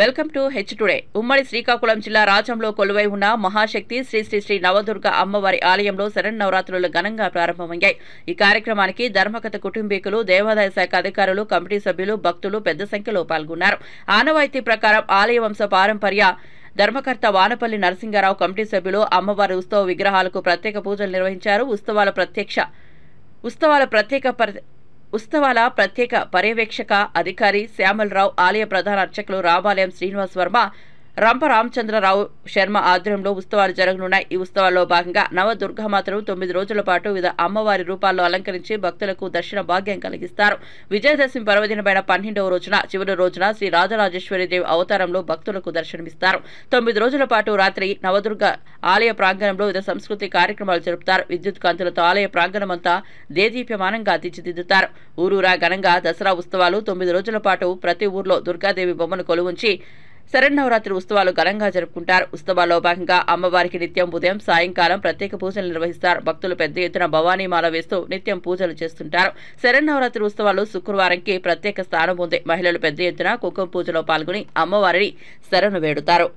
Welcome to H today. ఉమ్మడి శ్రీకాకుళం జిల్లా రాజంలో కొలువై ఉన్న మహాశక్తి శ్రీ శ్రీ శ్రీ నవదుర్గ అమ్మవారి ఆలయంలో శరన్నవరాత్రులు ఘనంగా ప్రారంభమయ్యాయి. ఈ కార్యక్రమానికి ధర్మకథ కుటుంబీకులు, దేవాదాయ శాఖ అధికారులు, కమిటీ సభ్యులు, భక్తులు పెద్ద సంఖ్యలో పాల్గొన్నారు. ఆనవాయితీ ప్రకారం ఆలయ వంశ పారంపర్య ధర్మకర్త వానపల్లి నరసింగారావు, కమిటీ సభ్యులు అమ్మవారి ఉత్సవ విగ్రహాలకు ప్రత్యేక పూజలు నిర్వహించారు. ఉత్సవాల ప్రత్యేక పర్యవేక్షక అధికారి శ్యామలరావు, ఆలయ ప్రధాన అర్చకులు రామాలయం శ్రీనివాస్ వర్మ, రంప రామచంద్రరావు శర్మ ఆధ్వర్యంలో ఉత్సవాలు జరగనున్నాయి. ఈ ఉత్సవాల్లో భాగంగా నవదుర్గామాతను 9 రోజుల పాటు వివిధ అమ్మవారి రూపాల్లో అలంకరించి భక్తులకు దర్శన భాగ్యం కలిగిస్తారు. విజయదశమి పర్వదినమైన 12వ రోజున చివరి రోజున శ్రీ రాజరాజేశ్వరీదేవి అవతారంలో భక్తులకు దర్శనమిస్తారు. 9 రోజుల పాటు రాత్రి నవదుర్గ ఆలయ ప్రాంగణంలో వివిధ సంస్కృతి కార్యక్రమాలు జరుపుతారు. విద్యుత్ కాంతులతో ఆలయ ప్రాంగణమంతా దేదీప్యమానంగా తీర్చిదిద్దుతారు. ఊరూరా ఘనంగా దసరా ఉత్సవాలు 9 రోజుల పాటు ప్రతి ఊర్లో దుర్గాదేవి బొమ్మను కొలువుంచి శరన్నవరాత్రి ఉత్సవాలు ఘనంగా జరుపుకుంటారు. ఉత్సవాల్లో భాగంగా అమ్మవారికి నిత్యం ఉదయం, సాయంకాలం ప్రత్యేక పూజలు నిర్వహిస్తారు. భక్తులు పెద్ద ఎత్తున భవానీమాల వేస్తూ నిత్యం పూజలు చేస్తుంటారు. శరన్నవరాత్రి ఉత్సవాలు శుక్రవారంకి ప్రత్యేక స్థానం ఉంది. మహిళలు పెద్ద ఎత్తున కుంకుమ పూజలో పాల్గొని అమ్మవారిని శరణు వేడుతారు.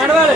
నడవాలి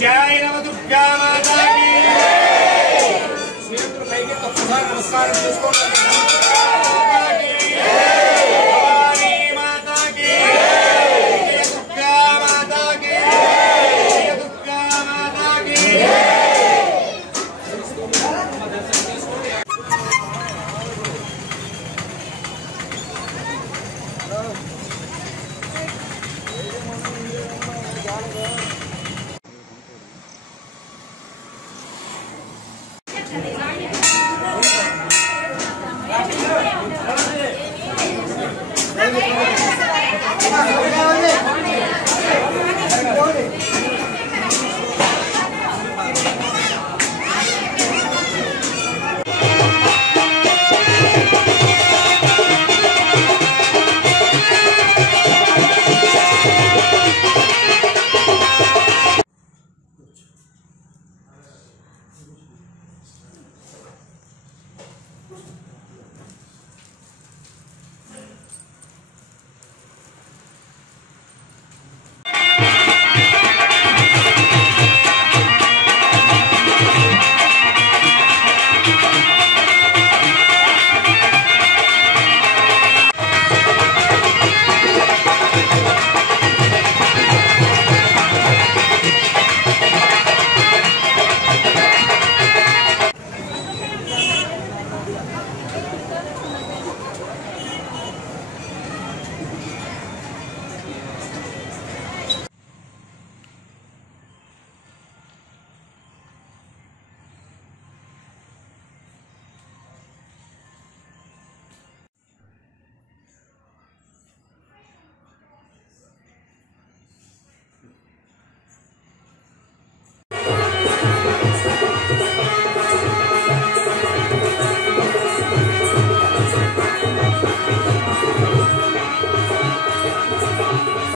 जय नवदुर्गा माता की। नमस्कार।